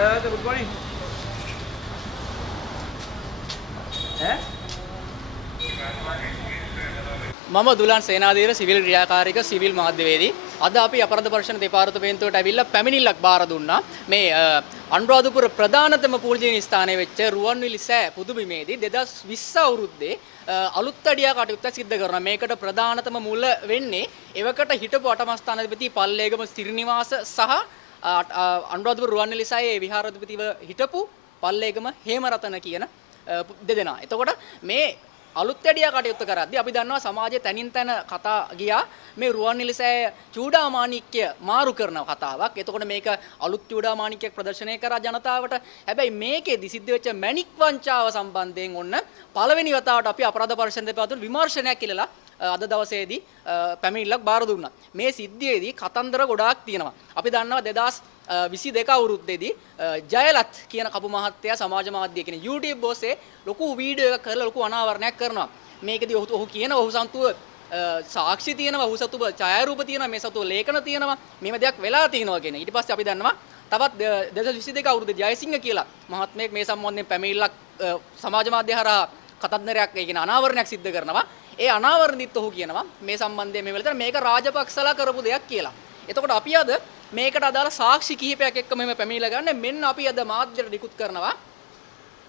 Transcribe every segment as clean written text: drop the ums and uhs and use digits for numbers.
good morning. මම දුලන් Senadheera civil ක්‍රියාකාරික civil මාධ්‍යවේදී. අද අපි අපරාධ පරීක්ෂණ දෙපාර්තමේන්තුවට ඇවිල්ලා පැමිණිල්ලක් බාර දුන්නා. මේ අනුරාධපුර ප්‍රධානතම පූජනීය ස්ථානයේ වෙච්ච රුවන්වැලි සෑ පුදුබිමේදී 2020 අවුරුද්දේ අලුත් අඩියා කටයුත්ත සිද්ධ කරනවා. මේකට ප්‍රධානතම මුල වෙන්නේ එවකට හිටපු අටමස්ථානාධිපති පල්ලේගම සිරිනිවාස සහ අනුරාධපුර රුවන්වැලි සෑයේ විහාරාධිපතිව හිටපු පල්ලේගම හේමරතන කියන දෙදෙනා. එතකොට මේ අලුත් ඇඩියා කටයුත්ත කරද්දී අපි දන්නවා සමාජයේ තනින් තන කතා ගියා මේ රුවන්වැලි සෑය චූඩාමාණික්‍ය මාරු කරන කතාවක්. එතකොට මේක අලුත් චූඩාමාණික්‍යයක් ප්‍රදර්ශනය කරා ජනතාවට. හැබැයි මේකෙදි සිද්ධ වෙච්ච මැණික් වංචාව සම්බන්ධයෙන් ඔන්න පළවෙනි වතාවට අපි අපරාධ පරීක්ෂණ දෙපාර්තමේන්තුවට විමර්ශනයක් කෙරෙලා අද දවසේදී පැමිණිල්ලක් බාර දුන්නා. මේ සිද්ධියේදී කතන්දර ගොඩාක් තියෙනවා. අපි දන්නවා 2022 අවුරුද්දේදී ජයලත් කියන කපු මහත්තයා සමාජ මාධ්‍ය කියන YouTube ඔස්සේ ලොකු වීඩියෝ එකක් කරලා ලොකු අනාවරණයක් කරනවා. මේකදී ඔහු කියන ඔහු සතුව සාක්ෂි තියෙනවා, ඔහු සතුව ඡායාරූප තියෙනවා, මේ සතුව ලේඛන තියෙනවා, මේව දෙයක් වෙලා තියෙනවා කියන. ඊට පස්සේ අපි දන්නවා තවත් 2022 අවුරුද්දේ ජයසිංහ කියලා මහත්මයෙක් මේ සම්බන්ධයෙන් පැමිණිල්ලක් සමාජ මාධ්‍ය හරහා කතන්දරයක් ඒ කියන අනාවරණයක් සිද්ධ කරනවා. ඒ අනාවරණිත් ඔහු කියනවා මේ සම්බන්ධයෙන් මේ වෙලතර මේක රාජපක්ෂලා කරපු දෙයක් කියලා. එතකොට අපි අද මේකට අදාළ සාක්ෂි කිහිපයක් එක්ක මෙහෙම පැමිණිලා ගන්න මෙන්න අපි අද මාධ්‍යට නිකුත් කරනවා.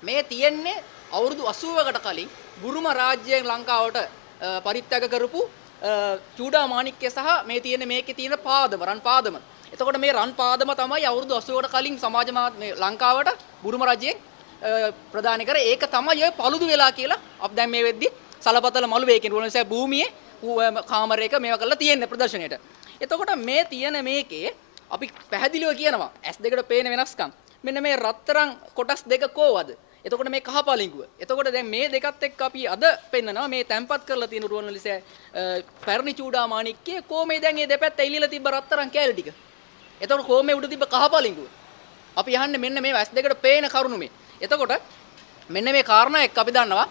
මේ තියෙන්නේ අවුරුදු 80කට කලින් බුරුම රාජ්‍යයෙන් ලංකාවට පරිත්‍යාග කරපු චූඩාමාණික්‍ය සහ මේ තියෙන මේකේ තියෙන පාදම රන් පාදම. එතකොට මේ රන් පාදම තමයි අවුරුදු 80කට කලින් සමාජ මේ ලංකාවට බුරුම රාජ්‍යයෙන් ප්‍රදානය කරේ. ඒක තමයි ඔය පළුදු වෙලා කියලා අපි දැන් මේ වෙද්දි සලපතල මළුවේ කියන රුවන්වැලි භූමියේ කාමරයක මේවා කරලා තියෙන ප්‍රදර්ශනයට. එතකොට මේ තියෙන මේකේ අපි පැහැදිලිව කියනවා S2කට පේන වෙනස්කම්. මෙන්න මේ රත්තරන් කොටස් දෙක කොවද? එතකොට මේ කහපලිඟුව. එතකොට දැන් මේ දෙකත් එක්ක අපි අද පෙන්නනවා මේ තැම්පත් කරලා තියෙන රුවන්වැලි සෑ පැරණි චූඩාමාණික්කේ කොමේ දැන් මේ දෙපැත්ත එල්ලීලා තිබ්බ රත්තරන් කෑලි ටික. එතකොට කොමේ උඩ තිබ්බ කහපලිඟුව. අපි අහන්නේ මෙන්න මේ S2කට පේන කරුණු මේ. එතකොට මෙන්න මේ කාරණා එක්ක අපි දන්නවා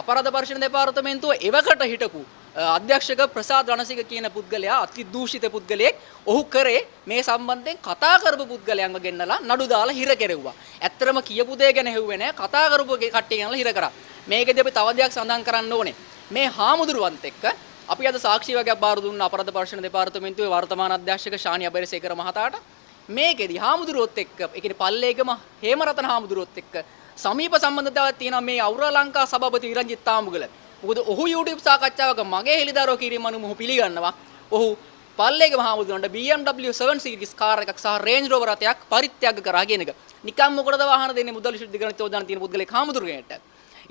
අපරාධ පරීක්ෂණ දෙපාර්තමේන්තුව එවකට හිටපු අධ්‍යක්ෂක ප්‍රසාද් රණසිංහ කියන පුද්ගලයා අති දූෂිත පුද්ගලයෙක්. ඔහු කරේ මේ සම්බන්ධයෙන් කතා කරපු පුද්ගලයන්ව ගෙන්නලා නඩු දාලා හිර කෙරෙව්වා. ඇත්තටම කියපු දේ ගැන හෙව්වේ නැහැ. කතා කරපු කට්ටිය ගෙනලා හිර කරා. මේකෙදී අපි තව දෙයක් සඳහන් කරන්න ඕනේ. මේ හාමුදුරුවන්ත් එක්ක අපි අද සාක්ෂි වගේක් බාර දුන්න අපරාධ පරීක්ෂණ දෙපාර්තමේන්තුවේ වර්තමාන අධ්‍යක්ෂක ශානි අබේසේකර මහතාට මේකෙදී හාමුදුරුවොත් එක්ක ඒ කියන්නේ පල්ලේගම හේමරතන හාමුදුරුවොත් එක්ක සමීප සම්බන්ධතාවයක් තියෙනවා මේ අවුරා ලංකා සභාපති විරංජිත් තාමුගල. මොකද ඔහු YouTube සාකච්ඡාවක මගේ හෙළිදරව් කිරීම අනුව ඔහු පිළිගන්නවා. ඔහු පල්ලේගම හාමුදුරන්ට BMW 7 series කාර් එකක් සහ Range Rover රථයක් පරිත්‍යාග කරා කියන එක. නිකම් මොකටද වාහන දෙන්නේ මුදල් විශ්වවිද්‍යාල චෝදනා තියෙන පුද්ගලෙක් හාමුදුරුවන්ට.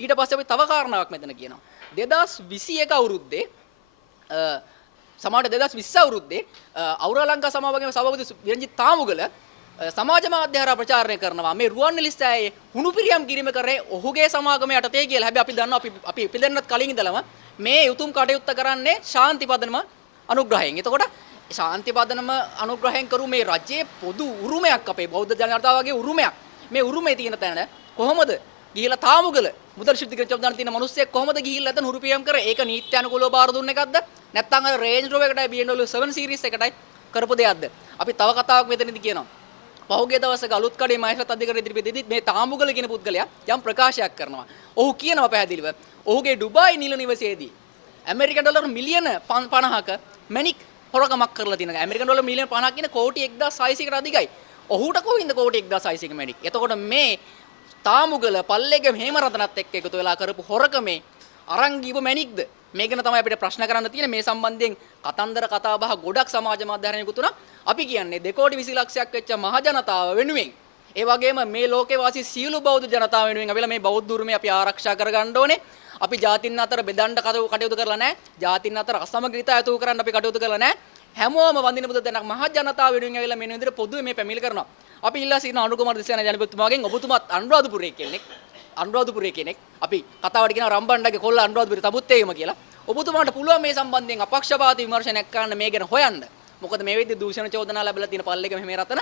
ඊට පස්සේ අපි තව කාරණාවක් මෙතන කියනවා. 2021 අවුරුද්දේ සමහරට 2020 අවුරුද්දේ අවුරා ලංකා සමාගමේ සභාපති විරංජිත් තාමුගල සමාජ මාධ්‍ය හරහා ප්‍රචාරණය කරනවා මේ රුවන්වැලි සෑයේ හුණුපිරියම් කිරීම කරේ ඔහුගේ සමාගම යටතේ කියලා. හැබැයි අපි දන්නවා අපි පිළිදෙන්නත් කලින් ඉඳලම මේ උතුම් කටයුත්ත කරන්නේ ශාන්ති පදනම අනුග්‍රහයෙන්. එතකොට ශාන්ති පදනම අනුග්‍රහයෙන් කරු මේ රජයේ පොදු උරුමයක් අපේ බෞද්ධ ජනතාවගේ උරුමයක්. මේ උරුමේ තියෙන තැන කොහොමද ගිහිලා තාමුගල මුදල් ශුද්ධිකරණ චොබ්දාන තියෙන මිනිස්සෙක් කොහොමද ගිහිල්ලා එතන හුරුපිරියම් කරේ? ඒක නීත්‍යානුකූලව බාර දුන්න එකක්ද? නැත්නම් අර Range Rover එකටයි BMW 7 series එකටයි කරපු දෙයක්ද? අපි තව කතාවක් මෙතනදී කියනවා. පහුගිය දවසක අලුත් කඩේ මහේස්ත්‍රාත් අධිකාරිය ඉදිරිපිටදී මේ තාමුගල කියන පුද්ගලයා යම් ප්‍රකාශයක් කරනවා. ඔහු කියනවා පැහැදිලිව ඔහුගේ ඩුබායි නිල නිවසේදී ඇමරිකන් ඩොලර් මිලියන 50ක මැණික් හොරකමක් කරලා තියෙනවා. ඇමරිකන් ඩොලර් මිලියන 50ක් කියන කෝටි 1600කට අධිකයි. ඔහුට කොහින්ද කෝටි 1600ක මැණික්? එතකොට මේ තාමුගල පල්ලේගම හේමරතනත් එක්ක එකතු වෙලා කරපු හොරකමේ අරන් ගිහුව මැණික්ද? මේ ගැන තමයි අපිට ප්‍රශ්න කරන්න තියෙන්නේ. මේ සම්බන්ධයෙන් කතන්දර කතා බහ ගොඩක් සමාජ මාධ්‍ය හරහා නිකුතුණා. අපි කියන්නේ 2 කෝටි 20 ලක්ෂයක් වෙච්ච මහ ජනතාව වෙනුවෙන් ඒ වගේම මේ ලෝකේ වාසී සියලු බෞද්ධ ජනතාව වෙනුවෙන් අපි මේ බෞද්ධ උරුමය අපි ආරක්ෂා කරගන්න ඕනේ. අපි ජාතින් අතර බෙදන්න කටයුතු කරලා නැහැ. ජාතින් අතර අසමගිරිතා ඇතුව කරන්න අපි කටයුතු කරලා නැහැ. හැමෝම වඳින බුදු දනක් මහ ජනතාව වෙනුවෙන් ඇවිල්ලා මේ විදිහට පොදුවේ මේ පැමිණිලි කරනවා. අපි ඉල්ලා සිටින අනුකුමාර දිසාන ජනපතිතුමාගෙන් ඔබතුමාත් අනුරාධපුරයේ කෙනෙක් අපි කතාවට කියන රම්බණ්ඩගේ කොල්ල අනුරාධපුරේ තබුත්තේම කියලා. ඔබතුමාට පුළුවන් මේ සම්බන්ධයෙන් අපක්ෂපාතී විමර්ශනයක් කරන්න මේ ගැන හොයන්න. මොකද මේ වෙද්දී දූෂණ චෝදනා ලැබලා තියෙන පල්ලේගම මේ රතන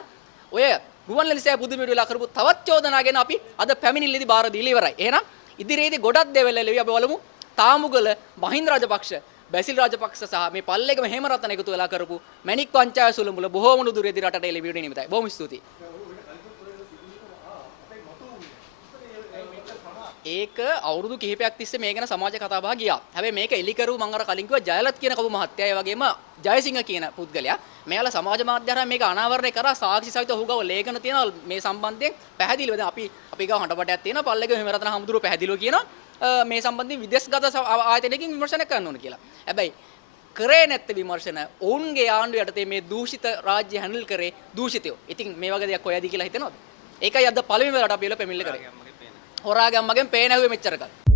ඔය රුවන්වැලි සෑ පුදුමෙට වෙලා කරපු තවත් චෝදනා ගැන අපි අද පැමිණිල්ලේදී බාර දීලා ඉවරයි. එහෙනම් ඉදිරියේදී ගොඩක් දේවල් ලැබෙවි අපි බලමු. තාමුගල මහින්ද රාජපක්ෂ බැසිල් රාජපක්ෂ සහ මේ පල්ලේගම හේමරතන එකතු වෙලා කරපු මැණික් වංචාව සුළුමුල බොහෝම නුදුරේදී රටට එළි වීඩියෝ නිමිතයි. බොහොම ස්තුතියි. ඒක අවුරුදු කිහිපයක් තිස්සේ මේ ගැන සමාජ කතා බහ ගියා. හැබැයි මේක එලිකරු මම අර කලින් කිව්වා ජයලත් කියන කවු මහත්තයා, ඒ වගේම ජයසිංහ කියන පුද්ගලයා මෙයාලා සමාජ මාධ්‍ය හරහා මේක අනාවරණය කරා සාක්ෂි සහිත ඔහු ගාව ලේඛන තියෙනවා මේ සම්බන්ධයෙන් පැහැදිලිව. දැන් අපි ගාව හඬපටයක් තියෙනවා පල්ලේක හිමරතන හමුදුරුව පැහැදිලිව කියනවා මේ සම්බන්ධයෙන් විදේශගත ආයතනයකින් විමර්ශනය කරන්න ඕන කියලා. හැබැයි කරේ නැත්te විමර්ශන ඔවුන්ගේ ආණ්ඩුව යටතේ මේ දූෂිත රාජ්‍ය හැන්ඩල් කරේ දූෂිතයෝ. ඉතින් මේ වගේ දෙයක් හොයදී කියලා හිතනවද? ඒකයි අද පළවෙනි වෙලාවට අපි එළ පැමිණිල්ල කරේ. හොරාගම්මගෙන් පේන ඇහුවේ මෙච්චර කල්.